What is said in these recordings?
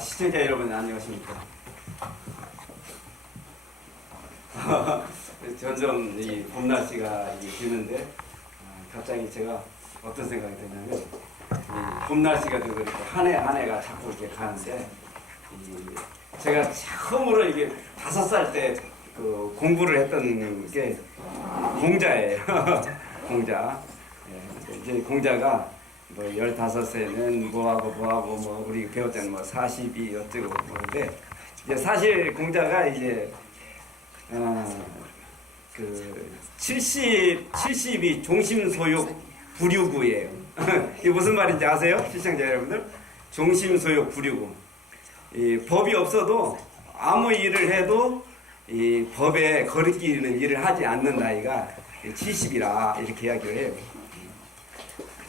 시청자 여러분 안녕하십니까. 점점 이 봄 날씨가 기는데 갑자기 제가 어떤 생각이 드냐면 이 봄 날씨가 되고 이렇게 한 해가 자꾸 이렇게 가는데 제가 처음으로 이게 5살 때 그 공부를 했던 게 공자예요. 공자. 예, 이제 공자가 뭐 15세는 뭐하고 뭐 우리 배웠잖아요. 뭐 42 어쩌고 그런데 이제 사실 공자가 이제 그 70이 종심소욕 부류구예요. 이게 무슨 말인지 아세요? 시청자 여러분들? 종심소욕 부류구. 이 법이 없어도 아무 일을 해도 이 법에 거리끼는 일을 하지 않는 나이가 70이라 이렇게 이야기를 해요.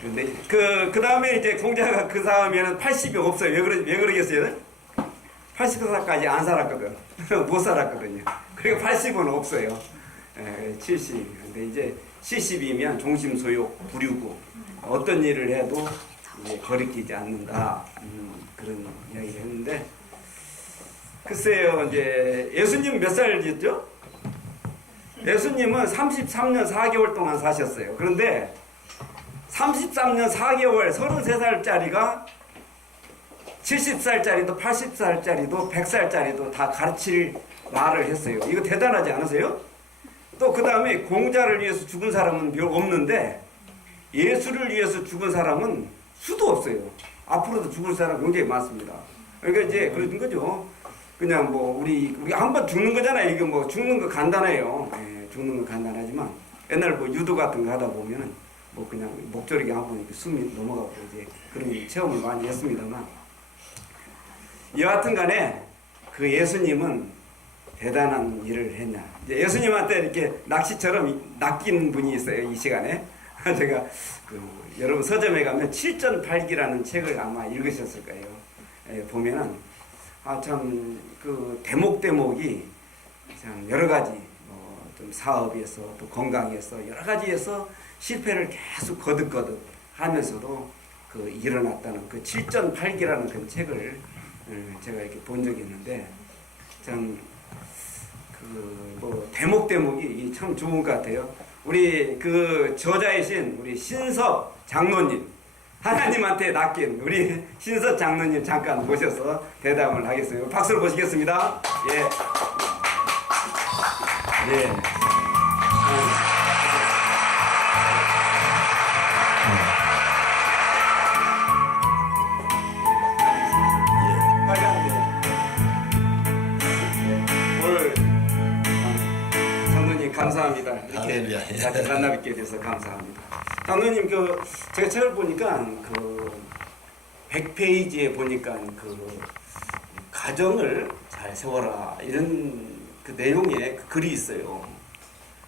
근데 그 다음에 이제 공자가 그 다음에는 80이 없어요. 왜 그러겠어요? 80살까지 안 살았거든. 못 살았거든요. 그러니까 80은 없어요. 70. 근데 이제 70이면 종심소욕 부류고 어떤 일을 해도 거리끼지 않는다. 그런 이야기를 했는데 글쎄요, 이제 예수님 몇 살이었죠? 예수님은 33년 4개월 동안 사셨어요. 그런데 33년 4개월 33살짜리가 70살짜리도 80살짜리도 100살짜리도 다 가르칠 말을 했어요. 이거 대단하지 않으세요? 또 그 다음에 공자를 위해서 죽은 사람은 별로 없는데 예수를 위해서 죽은 사람은 수도 없어요. 앞으로도 죽을 사람 굉장히 많습니다. 그러니까 이제 그런 거죠. 그냥 뭐 우리 한번 죽는 거잖아요. 이게 뭐 죽는 거 간단해요. 예, 죽는 거 간단하지만 옛날 뭐 유도 같은 거 하다 보면은 뭐 그냥 목조리게 한번 이렇게 숨이 넘어가고 이제 그런 체험을 많이 했습니다만 여하튼 간에 그 예수님은 대단한 일을 했냐. 이제 예수님한테 이렇게 낚시처럼 낚인 분이 있어요. 이 시간에. 제가 여러분 서점에 가면 7전팔기라는 책을 아마 읽으셨을 거예요. 예, 보면은 참 그 대목이 참 여러 가지 좀 사업에서 또 건강에서 여러 가지에서 실패를 계속 거듭거듭 하면서도 그 일어났다는 그 7전팔기라는 그 책을 제가 이렇게 본 적이 있는데 참 그 대목이 참 좋은 것 같아요. 우리 그 저자이신 우리 신섭 장로님 하나님한테 낚인 우리 신섭 장로님 잠깐 모셔서 대담을 하겠습니다. 박수를 보시겠습니다. 예. 예. 오늘 장로님 감사합니다. 이렇게 같이 만나뵙게 돼서 감사합니다. 장로님 제가 책을 보니까 100페이지에 보니까 가정을 잘 세워라 이런 그 내용의 그 글이 있어요.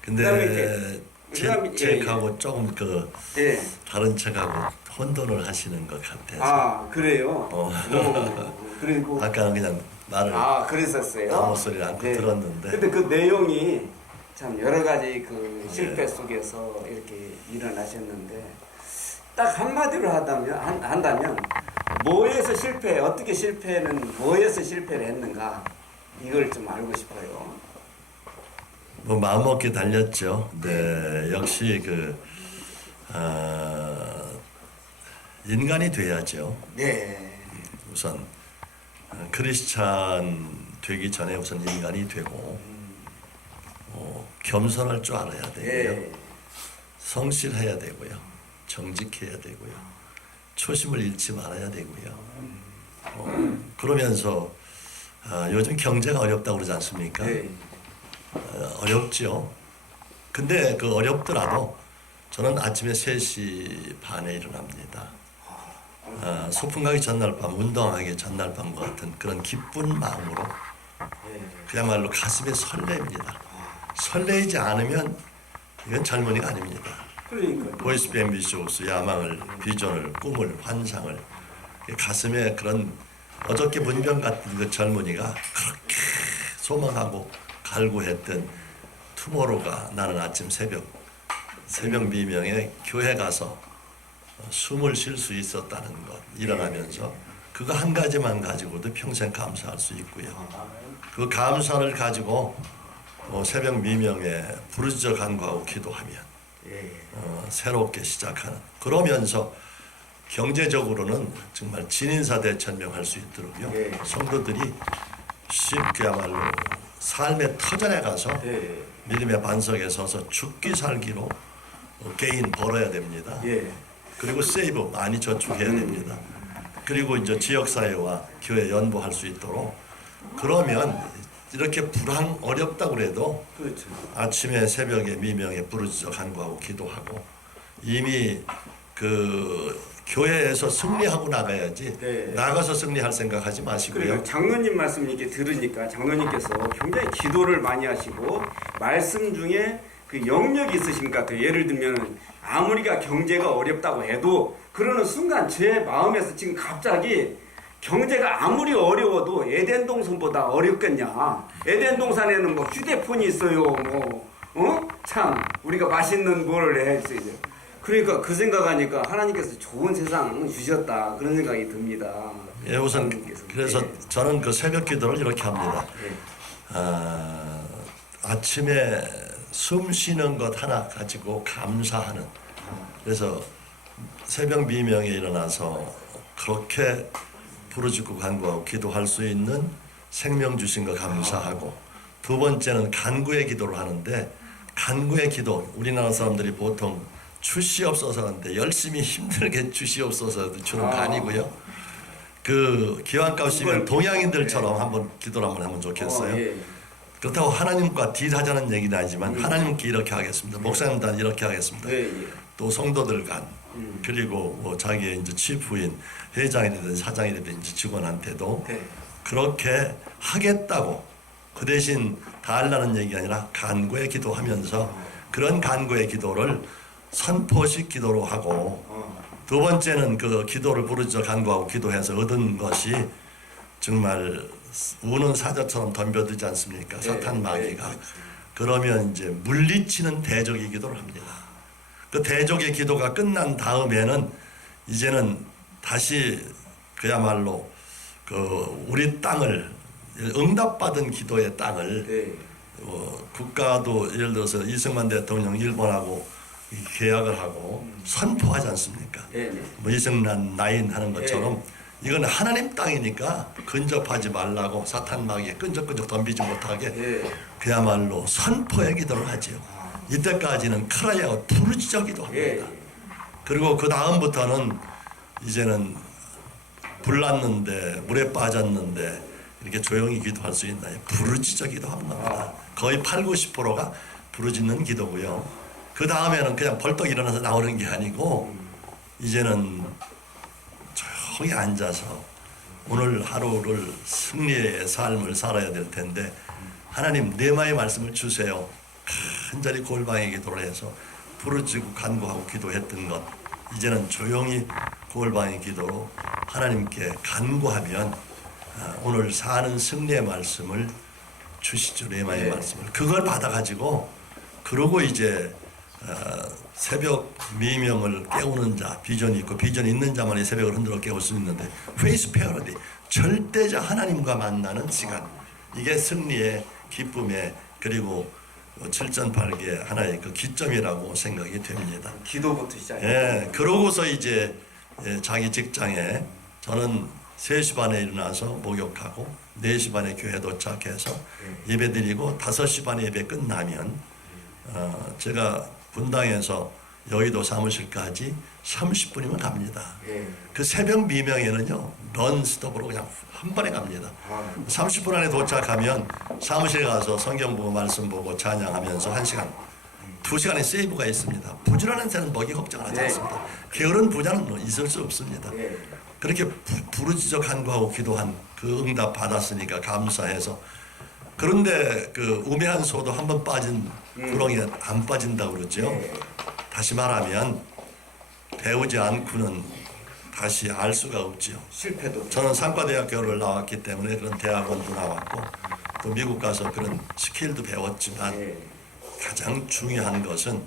근데 제 책하고 예. 조금 예. 다른 책하고 혼돈을 하시는 것 같아서. 그래요? 그리고 아까는 그냥 말을 그랬었어요? 아무 소리를 않고 들었는데. 근데 그 내용이 참 여러 가지 그 실패 속에서 이렇게 일어나셨는데 딱 한마디로 한다면 뭐에서 어떻게 실패는 뭐에서 실패를 했는가 이걸 좀 알고 싶어요. 뭐 마음먹기 달렸죠. 네, 역시 인간이 돼야죠. 네. 우선 크리스찬 되기 전에 우선 인간이 되고 겸손할 줄 알아야 되고요. 네. 성실해야 되고요. 정직해야 되고요. 초심을 잃지 말아야 되고요. 그러면서 요즘 경제가 어렵다고 그러지 않습니까? 네. 어렵죠. 근데 그 어렵더라도 저는 아침에 3시 반에 일어납니다. 소풍 가기 전날 밤, 운동하기 전날 밤과 같은 그런 기쁜 마음으로 그야말로 가슴에 설렙니다. 설레지 않으면 이건 젊은이가 아닙니다. 그러니까 보이스 앰비시오스, 야망을, 비전을, 꿈을, 환상을 가슴에 그런 어저께 문병 같은 그 젊은이가 그렇게 소망하고 갈구했던 투모로우가 나는 아침 새벽 미명에 교회 가서 숨을 쉴 수 있었다는 것, 일어나면서 그거 한 가지만 가지고도 평생 감사할 수 있고요. 그 감사를 가지고 새벽 미명에 부르짖어 간구하고 기도하면 새롭게 시작하는, 그러면서 경제적으로는 정말 진인사 대천명할 수 있도록요. 성도들이 쉽게야말로 삶의 터전에 가서 믿음의 반석에 서서 죽기 살기로 개인 벌어야 됩니다. 그리고 세이브 많이 저축해야 됩니다. 그리고 이제 지역사회와 교회 연보할 수 있도록, 그러면 이렇게 불황 어렵다고 그래도 그렇죠. 아침에 새벽에 미명에 부르짖어 간구하고 기도하고, 이미 그 교회에서 승리하고 나가야지 나가서 승리할 생각하지 마시고요. 그리고 장로님 말씀 이렇게 들으니까 장로님께서 굉장히 기도를 많이 하시고 말씀 중에 그 영역이 있으신 것 같아요. 예를 들면 아무리가 경제가 어렵다고 해도 그러는 순간 제 마음에서 지금 갑자기 경제가 아무리 어려워도 에덴 동산보다 어렵겠냐. 에덴 동산에는 뭐 휴대폰이 있어요. 참 우리가 맛있는 뭐를 해 있어요. 그러니까 그 생각하니까 하나님께서 좋은 세상 주셨다 그런 생각이 듭니다. 예, 우선 그래서 저는 그 새벽 기도를 이렇게 합니다. 아침에 숨 쉬는 것 하나 가지고 감사하는. 그래서 새벽 미명에 일어나서 그렇게 부르짖고 간구하고 기도할 수 있는 생명 주신 거 감사하고, 두 번째는 간구의 기도를 하는데, 간구의 기도, 우리나라 사람들이 보통 주시옵소서 하는데 열심히 힘들게 주시옵소서 주는 거 아니고요. 그 기왕값이면 동양인들처럼 한번 기도를 한번 하면 좋겠어요. 그렇다고 하나님과 딜하자는 얘기는 아니지만 하나님께 이렇게 하겠습니다. 목사님단 이렇게 하겠습니다. 또 성도들 간, 그리고 뭐 자기의 이제 치프인 회장이라든지 사장이라든지 직원한테도 그렇게 하겠다고, 그 대신 다 하려는 얘기가 아니라 간구의 기도하면서 그런 간구의 기도를 선포식 기도로 하고, 두 번째는 그 기도를 부르짖어 간구하고 기도해서 얻은 것이 정말 우는 사자처럼 덤벼들지 않습니까? 사탄 마귀가. 그러면 이제 물리치는 대적의 기도를 합니다. 그 대적의 기도가 끝난 다음에는 이제는 다시 그야말로 그 우리 땅을, 응답받은 기도의 땅을 국가도 예를 들어서 이승만 대통령 일본하고 계약을 하고 선포하지 않습니까? 뭐 이승만 나인 하는 것처럼 이건 하나님 땅이니까 근접하지 말라고 사탄 마귀에 끈적끈적 덤비지 못하게 그야말로 선포의 기도를 하지요. 이때까지는 크라이아웃 부르짖어 기도합니다. 그리고 그 다음부터는 이제는 불났는데 물에 빠졌는데 이렇게 조용히 기도할 수 있나요? 부르짖어 기도하는 겁니다. 거의 80~90%가 부르짖는 기도고요. 그 다음에는 그냥 벌떡 일어나서 나오는 게 아니고 이제는 조용히 앉아서 오늘 하루를 승리의 삶을 살아야 될 텐데, 하나님 내마의 말씀을 주세요. 간절히 골방에 기도를 해서 부르짖고 간구하고 기도했던 것, 이제는 조용히 골방의 기도로 하나님께 간구하면 오늘 사는 승리의 말씀을 주시죠. 내마의 말씀을. 그걸 받아가지고 그러고 이제 새벽 미명을 깨우는 자, 비전이 있고 비전이 있는 자만이 새벽을 흔들어 깨울 수 있는데, 페이스 페어러디, 절대자 하나님과 만나는 시간, 이게 승리의 기쁨의, 그리고 7.8개 하나의 그 기점이라고 생각이 됩니다. 기도부터 시작해요. 그러고서 이제 자기 직장에, 저는 3시 반에 일어나서 목욕하고 4시 반에 교회 도착해서 예배드리고 5시 반에 예배 끝나면 제가 분당에서 여의도 사무실까지 30분이면 갑니다. 그 새벽 미명에는요, 넌스톱으로 그냥 한 번에 갑니다. 30분 안에 도착하면 사무실에 가서 성경 보고 말씀 보고 찬양하면서 1시간, 2시간의 세이브가 있습니다. 부지런한 자는 먹이 걱정을 하지 않습니다. 게으른 부자는 뭐 있을 수 없습니다. 그렇게 부르짖어 간구하고 기도한 그 응답 받았으니까 감사해서. 그런데 그 우매한 소도 한 번 빠진 구렁이에 안 빠진다고 그러죠. 다시 말하면 배우지 않고는 다시 알 수가 없지요. 실패도. 저는 상과대학교를 나왔기 때문에 그런 대학원도 나왔고 또 미국 가서 그런 스킬도 배웠지만 가장 중요한 것은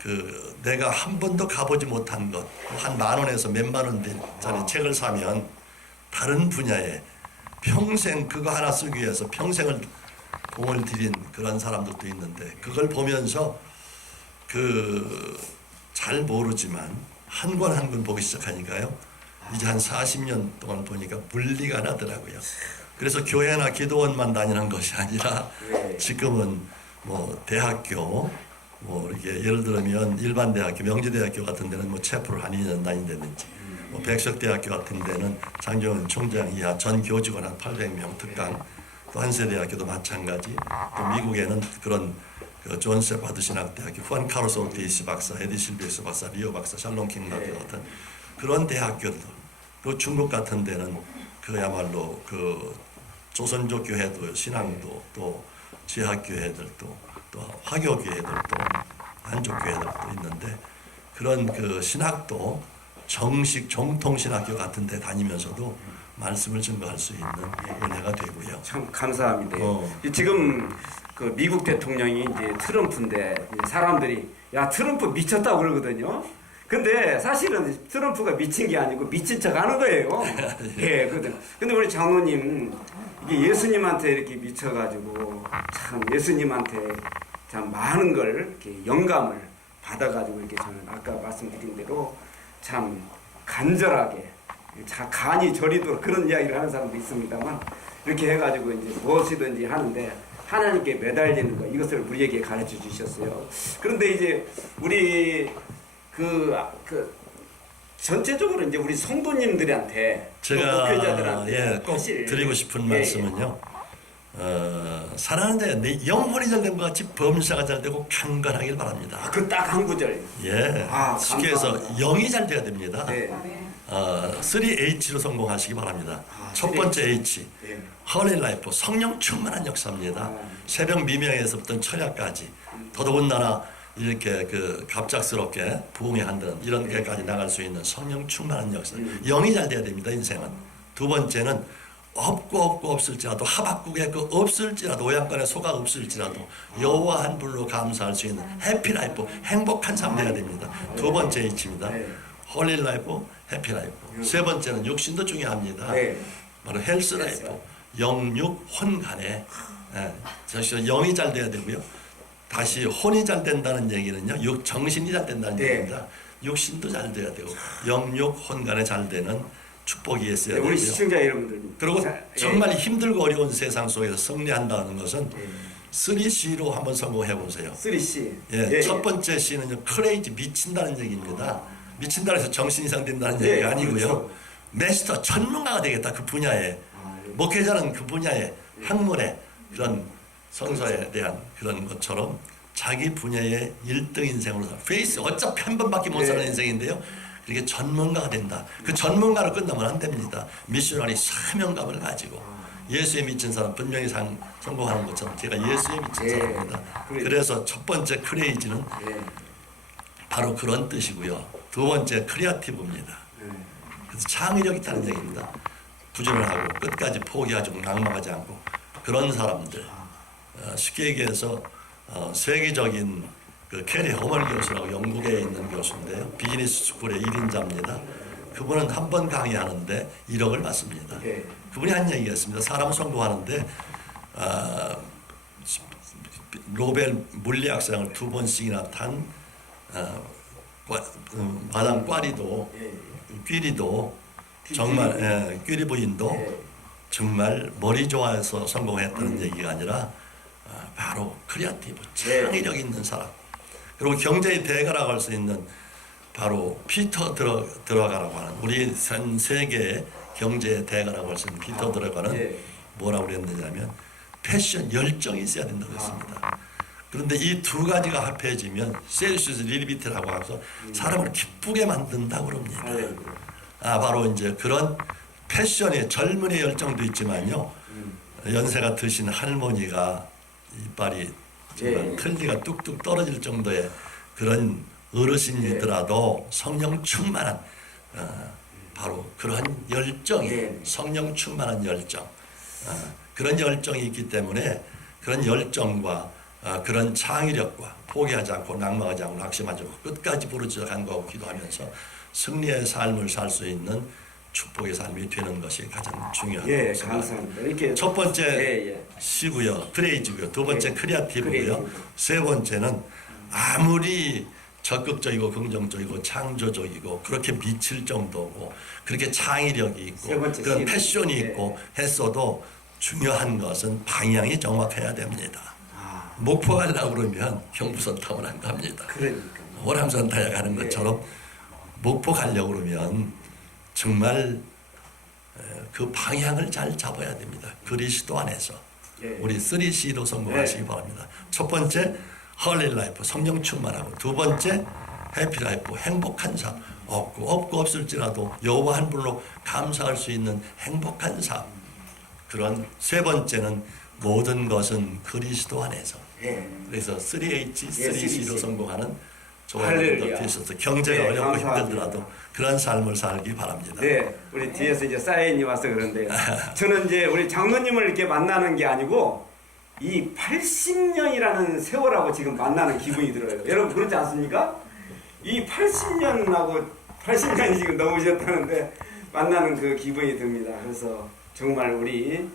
그 내가 한 번도 가보지 못한 것, 한 10,000원에서 몇만 원짜리 책을 사면 다른 분야에 평생 그거 하나 쓰기 위해서 평생을 공을 들인 그런 사람들도 있는데 그걸 보면서 잘 모르지만 한 권 한 권 보기 시작하니까요. 이제 한 40년 동안 보니까 분리가 나더라고요. 그래서 교회나 기도원만 다니는 것이 아니라 지금은 뭐 대학교 뭐 이렇게 예를 들면 일반 대학교, 명지대학교 같은 데는 뭐 체프를 한 2년 다닌다든지 뭐 백석대학교 같은 데는 장정은 총장 이하 전 교직원 한 800명 특강, 또 한세대학교도 마찬가지, 또 미국에는 그런 그 존스 바드 신학대학교, 후안 카르스 오티스 박사, 에디 실베스 박사, 리오 박사, 샬롬 킹나드 같은 그런 대학교도, 또 중국 같은 데는 그야말로 그 조선족 교회도 신앙도 또 지하교회들도 또 화교교회들도 한족 교회들도 있는데 그런 그 신학도 정식 정통신학교 같은 데 다니면서도 말씀을 증거할 수 있는 은혜가 되고요. 참 감사합니다. 지금 그 미국 대통령이 이제 트럼프인데 사람들이 야 트럼프 미쳤다고 그러거든요. 근데 사실은 트럼프가 미친 게 아니고 미친 척 하는 거예요. 예, 근데 우리 장로님 이게 예수님한테 이렇게 미쳐가지고 참 예수님한테 참 많은 걸 이렇게 영감을 받아가지고 이렇게 저는 아까 말씀드린 대로 참 간절하게 간이 저리도록 그런 이야기를 하는 사람도 있습니다만 이렇게 해가지고 이제 무엇이든지 하는데 하나님께 매달리는 거 이것을 우리에게 가르쳐 주셨어요. 그런데 이제 우리 전체적으로 이제 우리 성도님들한테 제가 목회자들한테 꼭 드리고 싶은 말씀은요. 사랑하는 내 영혼이 잘 된 것 같이 범사가 잘 되고 강건하길 바랍니다. 그 딱 한 구절. 예. 쉽게 해서 영이 잘 돼야 됩니다. 네. 3H로 성공하시기 바랍니다. 첫 번째 H, 홀리 라이프, 성령 충만한 역사입니다. 새벽 미명에서부터 철야까지, 더더군다나 이렇게 그 갑작스럽게 부흥한다는 이런 데까지 나갈 수 있는 성령 충만한 역사. 영이 잘 돼야 됩니다. 인생은. 두 번째는 없고 없을지라도 하박국에 그 없을지라도 오양간에 소가 없을지라도 여호와 한 불로 감사할 수 있는 해피라이프, 행복한 삶 돼야 됩니다. 두 번째 H입니다. 홀리 라이프, 해피라이프. 세 번째는 육신도 중요합니다. 바로 헬스 라이프, 영육 혼간에 영이 잘 돼야 되고요. 다시 혼이 잘 된다는 얘기는요, 정신이 잘 된다는 얘기입니다. 육신도 잘 돼야 되고 영육 혼간에 잘 되는 축복이 있어야 되고요. 우리 시청자 여러분들. 그리고 정말 힘들고 어려운 세상 속에서 승리한다는 것은 3C로 한번 성공해 보세요. 3C. 첫 번째 C는요, 크레이지, 미친다는 얘기입니다. 미친다고 해서 정신 이상 된다는 얘기가 아니고요. 그렇죠. 메스터, 전문가가 되겠다. 그 분야에. 목회자는 그 분야에 학문에 그런 성서에 대한 그런 것처럼 자기 분야의 1등 인생으로 페이스 어차피 한 번밖에 못 사는 인생인데요. 그렇게 전문가가 된다. 그 전문가로 끝나면 안 됩니다. 미셔너리 사명감을 가지고 예수에 미친 사람 분명히 성공하는 것처럼 제가 예수에 미친 사람입니다. 그래서 첫 번째 크레이지는 바로 그런 뜻이고요. 두 번째 크리에이티브입니다. 그래서 창의력 있다는 얘기입니다. 부지런을 하고 끝까지 포기하지 않고 낙망하지 않고 그런 사람들. 쉽게 얘기해서 세계적인 그 캐리 허멀 교수라고 영국에 있는 교수인데요. 비즈니스 스쿨의 1인자입니다. 그분은 한 번 강의하는데 1억을 받습니다. 그분이 한 얘기가 있습니다. 사람 성공하는데 노벨 물리학상을 2번씩이나 탄 마담 퀴리도 정말 퀴리 부인도 정말 머리 좋아해서 성공했다는 얘기가 아니라 바로 크리에이티브, 창의력 있는 사람. 그리고 경제의 대가라고 할 수 있는 바로 피터 들어가라고 하는 우리 전 세계의 경제의 대가라고 할 수 있는 피터 들어가는 뭐라고 그랬느냐면 패션 열정이 있어야 된다고 했습니다. 그런데 이 두 가지가 합해지면 셀시우스 리리비트라고 해서 사람을 기쁘게 만든다고 그럽니다. 바로 이제 그런 패션의 젊은의 열정도 있지만요. 연세가 드신 할머니가 이빨이 정말 틀니가 뚝뚝 떨어질 정도의 그런 어르신이더라도 성령 충만한 바로 그런 열정이 성령 충만한 열정 그런 열정이 있기 때문에 그런 열정과 그런 창의력과 포기하지 않고 낙망하지 않고 낙심하지 않고 끝까지 부르짖어 간구하고 기도하면서 승리의 삶을 살 수 있는 축복의 삶이 되는 것이 가장 중요한 예, 것입니다. 감사합니다. 이렇게 첫 번째 예. 시고요, 크레이지고요. 두 번째 예, 크리에이티브고요. 크리에이티브. 세 번째는 아무리 적극적이고 긍정적이고 창조적이고 그렇게 미칠 정도고 그렇게 창의력이 세 있고 번째 그런 C. 패션이 예. 있고 했어도 중요한 것은 방향이 정확해야 됩니다. 아, 목포 가려고 그러면 경부선 타고 안 갑니다. 그러니까. 호남선 타야 가는 것처럼 목포 가려고 그러면 정말 그 방향을 잘 잡아야 됩니다. 그리스도 안에서 예. 우리 3C로 성공하시기 바랍니다. 첫 번째 헐리 라이프 성령 충만하고 두 번째 해피 라이프 행복한 삶 없고 없을지라도 여호와 한 분으로 감사할 수 있는 행복한 삶 그런 세 번째는 모든 것은 그리스도 안에서 예. 그래서 3H, 예, 3C로 3C. 성공하는 할렐루야. 좋은 것도 있어서 경제가 네, 어렵고 감사합니다. 힘들더라도 그런 삶을 살기 바랍니다. 네, 우리 뒤에서 이제 사인이 와서 그런데요. 저는 이제 우리 장로님을 이렇게 만나는 게 아니고 이 80년이라는 세월하고 지금 만나는 기분이 들어요. 여러분 그렇지 않습니까? 이 80년이 지금 넘으셨다는데 만나는 그 기분이 듭니다. 그래서 정말 우리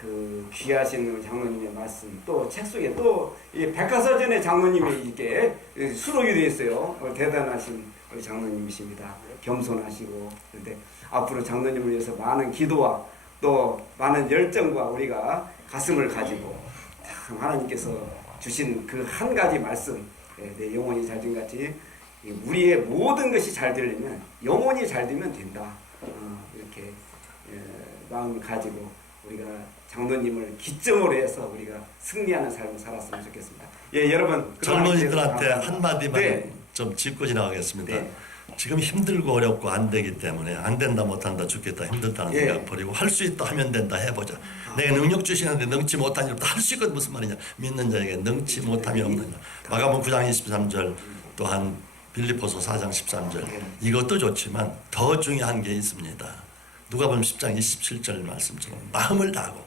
그 귀하신 우리 장로님의 말씀 또 책 속에 또 이 백과사전의 장로님이 이렇게 수록이 되어 있어요. 대단하신 우리 장로님이십니다. 겸손하시고 그런데 앞으로 장로님을 위해서 많은 기도와 또 많은 열정과 우리가 가슴을 가지고 참 하나님께서 주신 그 한 가지 말씀 내 영혼이 잘 된 같이 우리의 모든 것이 잘 되려면 영혼이 잘 되면 된다. 이렇게 마음을 가지고 우리가 장로님을 기점으로 해서 우리가 승리하는 삶을 살았으면 좋겠습니다. 예, 여러분 젊은이들한테 한마디만 네. 좀 짚고 지나가겠습니다. 네. 지금 힘들고 어렵고 안 되기 때문에 안 된다 못한다 죽겠다 힘들다는 예. 생각 버리고 할 수 있다 하면 된다 해보자. 내가 능력 주시는데 능치 못한 일도 할 수 있거든 무슨 말이냐. 믿는 자에게 능치 못함이 없느냐. 마가복음 9장 23절 또한 빌립보서 4장 13절 이것도 좋지만 더 중요한 게 있습니다. 누가복음 10장 27절 말씀처럼 마음을 다하고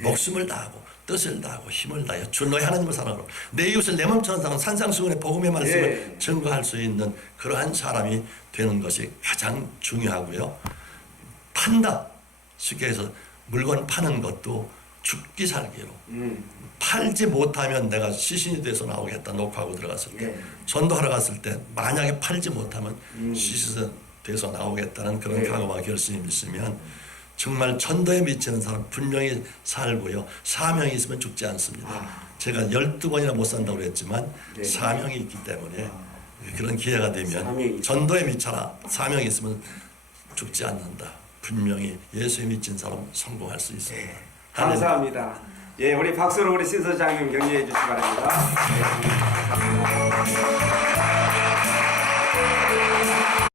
목숨을 다하고 뜻을 다하고 힘을 다하여 주 너희 하나님을 사랑하고 내 이웃을 내 몸처럼 사랑하는 산상수훈의 복음의 말씀을 증거할 수 있는 그러한 사람이 되는 것이 가장 중요하고요. 판다 쉽게 해서 물건 파는 것도 죽기 살기로 팔지 못하면 내가 시신이 돼서 나오겠다 녹화하고 들어갔을 때 전도하러 갔을 때 만약에 팔지 못하면 시신이 돼서 나오겠다는 그런 각오와 결심이 있으면 정말 전도에 미치는 사람 분명히 살고요. 사명이 있으면 죽지 않습니다. 제가 12번이나 못 산다고 그랬지만 사명이 있기 때문에 그런 기회가 되면 전도에 미쳐라. 사명이 있으면 죽지 않는다. 분명히 예수에 미친 사람 성공할 수 있습니다. 감사합니다. 예, 우리 박수로 우리 신서장님 격려해 주시기 바랍니다. 네, 감사합니다.